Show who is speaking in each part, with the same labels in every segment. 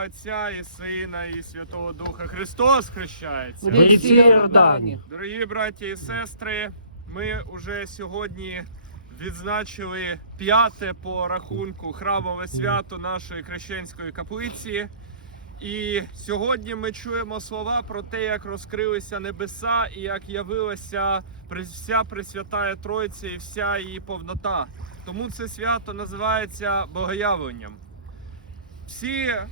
Speaker 1: ім'я Отця і Сина, і Святого Духа Христос хрещається. Дорогі браті і сестри, ми вже сьогодні відзначили п'яте по рахунку храмове свято нашої хрещенської каплиці. І сьогодні ми чуємо слова про те, як розкрилися небеса і як явилася вся Пресвятая Тройця і вся її повнота. Тому це свято називається Богоявленням. Всі е,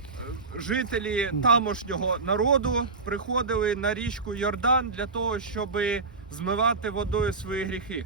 Speaker 1: жителі тамошнього народу приходили на річку Йордан для того, щоб змивати водою свої гріхи.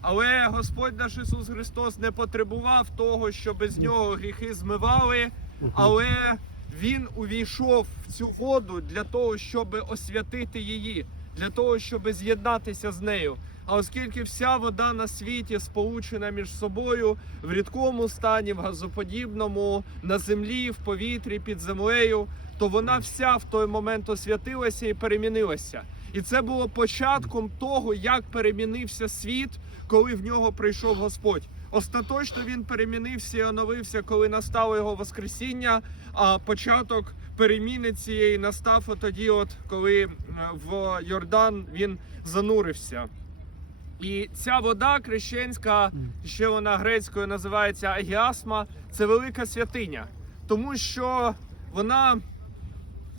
Speaker 1: Але Господь наш Ісус Христос не потребував того, щоб з нього гріхи змивали, але Він увійшов в цю воду для того, щоб освятити її, для того, щоб з'єднатися з нею. А оскільки вся вода на світі сполучена між собою в рідкому стані, в газоподібному, на землі, в повітрі, під землею, то вона вся в той момент освятилася і перемінилася. І це було початком того, як перемінився світ, коли в нього прийшов Господь. Остаточно він перемінився і оновився, коли настало його Воскресіння. А початок переміни цієї настав тоді, от коли е, в Йордан він занурився. І ця вода крещенська, ще вона грецькою називається агіасма, це велика святиня, тому що вона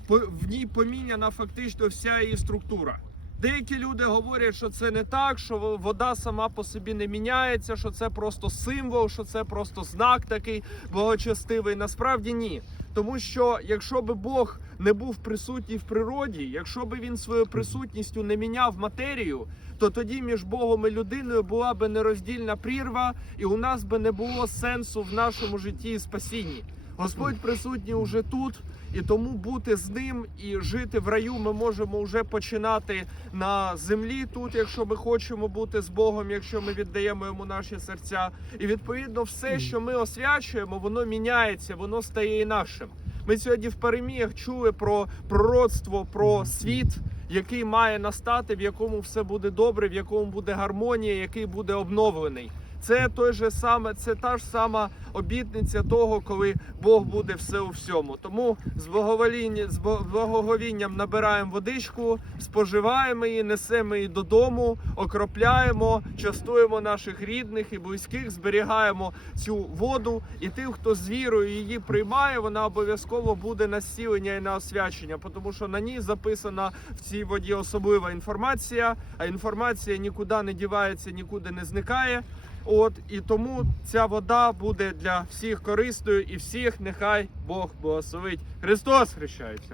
Speaker 1: в ній поміняна фактично вся її структура. Деякі люди говорять, що це не так, що вода сама по собі не міняється, що це просто символ, що це просто знак такий благочестивий. Насправді ні. Тому що якщо би Бог не був присутній в природі, якщо би він своєю присутністю не міняв матерію, то тоді між Богом і людиною була би нероздільна прірва, і у нас би не було сенсу в нашому житті і спасінні. Господь присутній уже тут, і тому бути з ним і жити в раю ми можемо вже починати на землі тут, якщо ми хочемо бути з Богом, якщо ми віддаємо йому наші серця. І відповідно все, що ми освячуємо, воно міняється, воно стає і нашим. Ми сьогодні в переміях чули про пророцтво, про світ, який має настати, в якому все буде добре, в якому буде гармонія, який буде обновлений. Це той же саме, це та ж сама обітниця того, коли Бог буде все у всьому. Тому з благовоління, з благоговінням набираємо водичку, споживаємо її, несемо її додому, окропляємо, частуємо наших рідних і близьких, зберігаємо цю воду. І тим, хто з вірою її приймає, вона обов'язково буде на зцілення і на освячення, тому що на ній записана в цій воді особлива інформація, а інформація нікуди не дівається, нікуди не зникає. От і тому ця вода буде для всіх корисною і всіх нехай Бог благословить. Христос хрещається.